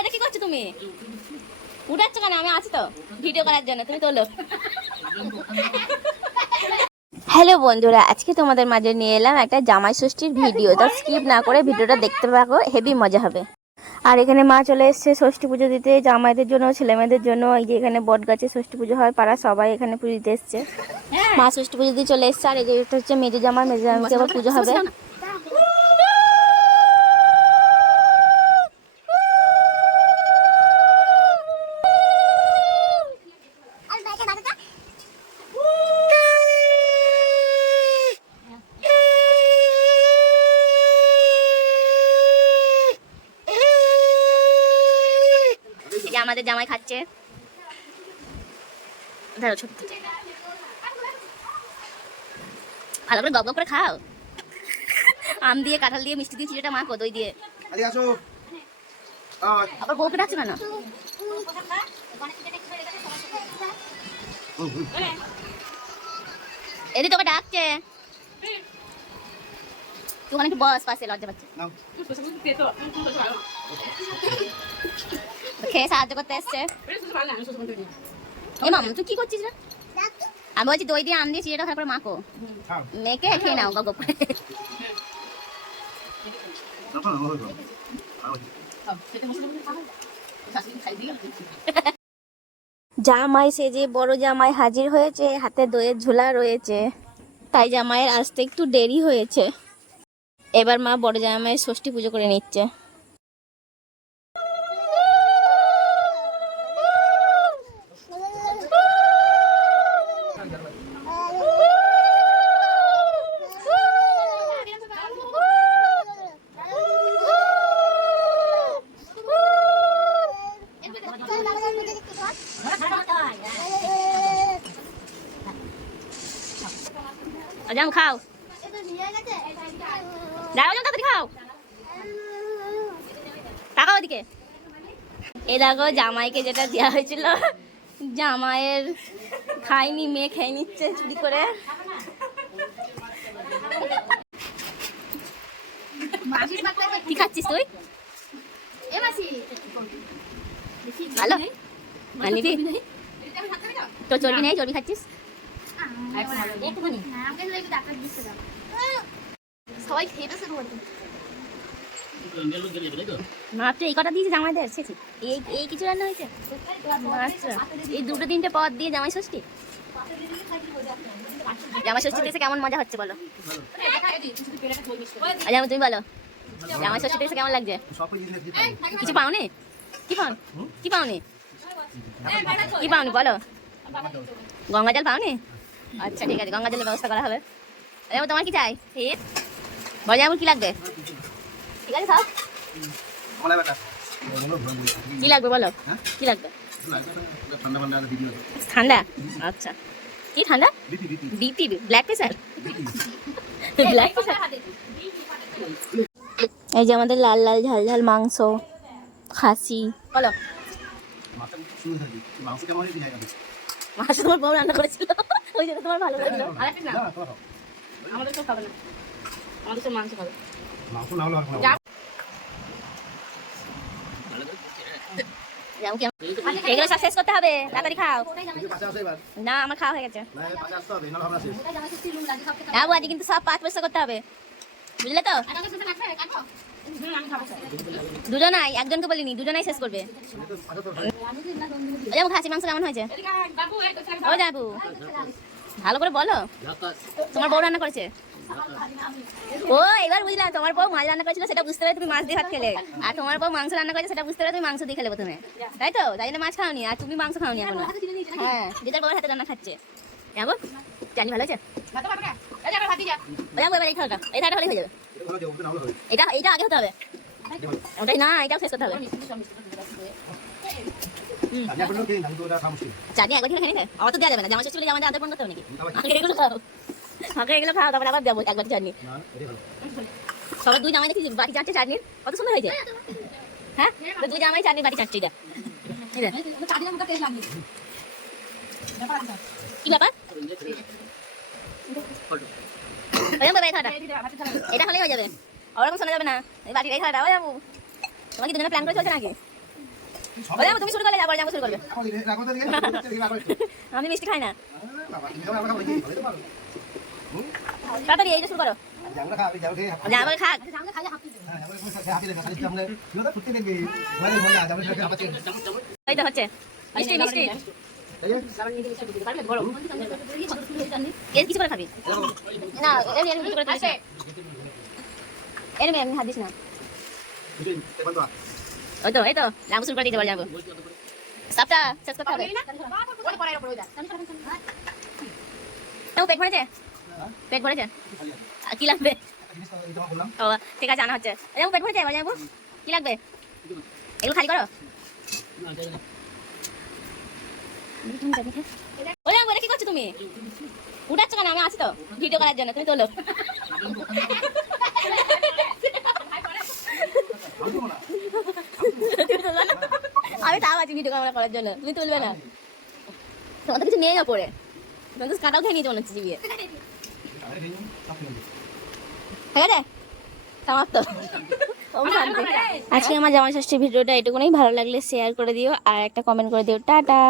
এটা কি করছো তুমি? উঠাচ্ছ কেন? আমি আছি তো ভিডিও করার জন্য, তুমি তোলো। হ্যালো বন্ধুরা, আজকে তোমাদের মাঝে নিয়ে এলাম একটা জামাই ষষ্ঠীর ভিডিও। তো স্কিপ না করে ভিডিওটা দেখতে পাবো, হেভি মজা হবে। আর এখানে মা চলে এসছে ষষ্ঠী পুজো দিতে, জামাইদের জন্য, ছেলেমেয়েদের জন্য। এই যে এখানে বট গাছে ষষ্ঠী পুজো হয়, পাড়া সবাই এখানে পুজো দিতে এসছে। মা ষষ্ঠী পুজো দিয়ে চলে এসছে। আর এই যে এটা হচ্ছে মেজো জামাই, মেজো জামাইকে আবার পুজো হবে। আমাদের জামাই খাচ্ছে, ধরো ছোট ভালো করে গপ গপ করে খাও। আম দিয়ে, কাঁঠাল দিয়ে, মিষ্টি দিয়ে, চিড়েটা মাখো দই দিয়ে। আবার বউকে ডাকছে কেন? এদি তোকে ডাকছে, তুই অনেক বস পাশে, লজ্জা পাচ্ছে। খেয়ে সাহায্য করতে এসছে। এ মামা তুই কি করছিস না? আমি বলছি দই দিয়ে, আম দিয়ে, চিড়েটা তারপরে মাখো, মেখে খেয়ে নাও গপ করে। জামাই সেজে বড় জামাই হাজির হয়েছে, হাতে দইয়ের ঝোলা রয়েছে। তাই জামাইয়ের আসতে একটু দেরি হয়েছে। এবার মা বড় জামাইয়ের ষষ্ঠী পুজো করে নিচ্ছে। জাম খাও, দাও তাড়াতাড়ি খাও, তাকাও ওদিকে। এ দেখো জামাইকে যেটা দেওয়া হয়েছিল, জামাইয়ের খাইনি, মেয়ে খেয়ে নিচ্ছে চুরি করে। কি খাচ্ছিস তুই? ভালো নিবি তো? চর্বি নেই, চর্বি খাচ্ছিস? সবাই খেতেছে মাত্র এই কটা দিয়েছে জামাইদের। এই কিছু রান্না হয়েছে? আচ্ছা, এই দুটো তিনটে পদ দিয়ে জামাই ষষ্ঠী। জামাই ষষ্ঠীতে এসে কেমন মজা হচ্ছে বলো? আচ্ছা তুমি বলো, জামাই ষষ্ঠীতে এসে কেমন লাগছে? কিছু পাওনি? কি পাওনি? কি পাওনি? কি পাওনি বলো? গঙ্গা জল পাওনি? আচ্ছা ঠিক আছে, গঙ্গা জলের ব্যবস্থা করা হবে। তোমার কি চাই? ঠিক বলে আমার কি লাগবে? ঠিক আছে খাও। কি লাগবে বলো? কি লাগবে? ঠান্ডা? আচ্ছা, কি ঠান্ডা? BP, blood pressure? Blood pressure. এই যে আমাদের লাল লাল ঝাল ঝাল মাংস, খাসি। বলো মাংস তোমার বউ রান্না করেছিল, ওই জন্য তোমার ভালো লাগলো। আমাদের তো খাবে না, আমাদের তো মাংস খাবে। মাংস না হলে এগুলো সব শেষ করতে হবে, তাড়াতাড়ি খাও। না আমার খাওয়া হয়ে গেছে। যাবো আজকে কিন্তু সব পাঁচ পয়সা করতে হবে, বুঝলে তো? দুজনাই, একজনকে বলিনি, দুজনাই শেষ করবে। যাবো খাসি মাংস কেমন হয়েছে? ও যাবো ভালো করে বলো, তোমার বউ রান্না করেছে? ও এবার বুঝলাম, তোমার বউ মাছ রান্না করেছিল সেটা বুঝতে পারে তুমি মাছ দিয়ে ভাত খেলে, আর তোমার বউ মাংস রান্না করেছে সেটা বুঝতে পারে তুমি মাংস দিয়ে খেলে প্রথমে, তাই তো? তাই জন্য মাছ খাওনি, আর তুমি মাংস খাওনি এখনো। হ্যাঁ, যেটার বউয়ের হাতে রান্না খাচ্ছে। যাবো জানি ভালো আছে। এবার এই খাওয়াটা, এই খাওয়াটা হলেই হয়ে যাবে। এটা আগে হতে হবে, ওটাই না, এটাও শেষ করতে হবে। চাটনি একবার খেলে খেয়ে নিতে আমার তো দেওয়া যাবে না, জামা ষষ্ঠী জামাতে আদর করতে হবে নাকি? আগে এগুলো খাও, আগে এগুলো খাও, তারপরে আবার দেবো একবার চাটনি। সবাই দুই জামাই দেখি বাটি চাটছে চাটনির, কত সুন্দর হয়েছে। হ্যাঁ, দুই জামাই চাটনি বাটি চাটছে। কি ব্যাপার? এটা হলেই হয়ে যাবে, ওরকম শোনা যাবে না। এই বাটির এই খাওয়াটা যাবো। তোমার কি দুজনে প্ল্যান করে চলছে নাকি? ও যাবো তুমি শুরু করলে যাবো যাবো শুরু করবে আমি মিষ্টি খাই না তাড়াতাড়ি এই যে শুরু করো যাবো খাক এই তো হচ্ছে মিষ্টি মিষ্টি এর কিছু করে খাবি না এমনি এমনি কিছু করে খাবি এমনি এমনি হাত দিস না ওই তো যাবো শুরু করে দিতে বল যাবো সবটা শেষ করতে হবে পেট ভরেছে পেট ভরেছে কি লাগবে ও ঠিক আছে আনা হচ্ছে যাবো পেট ভরেছে যাবো কি লাগবে এগুলো খালি করো ওরে বলে কি করছো তুমি উঠাচ্ছ কেন আমি আছি তো ভিডিও করার জন্য তুমি তোলো আমি তাও আছি ভিডিও করার জন্য তুমি তুলবে না তোমার তো কিছু নেই পরে তোমার তো কাটাও খেয়ে নিয়ে মনে হচ্ছে চিবিয়ে ঠিক আছে সমাপ্ত আজকে আমার জামাই ষষ্ঠী ভিডিওটা এটুকুনই ভালো লাগলে শেয়ার করে দিও আর একটা কমেন্ট করে দিও টাটা।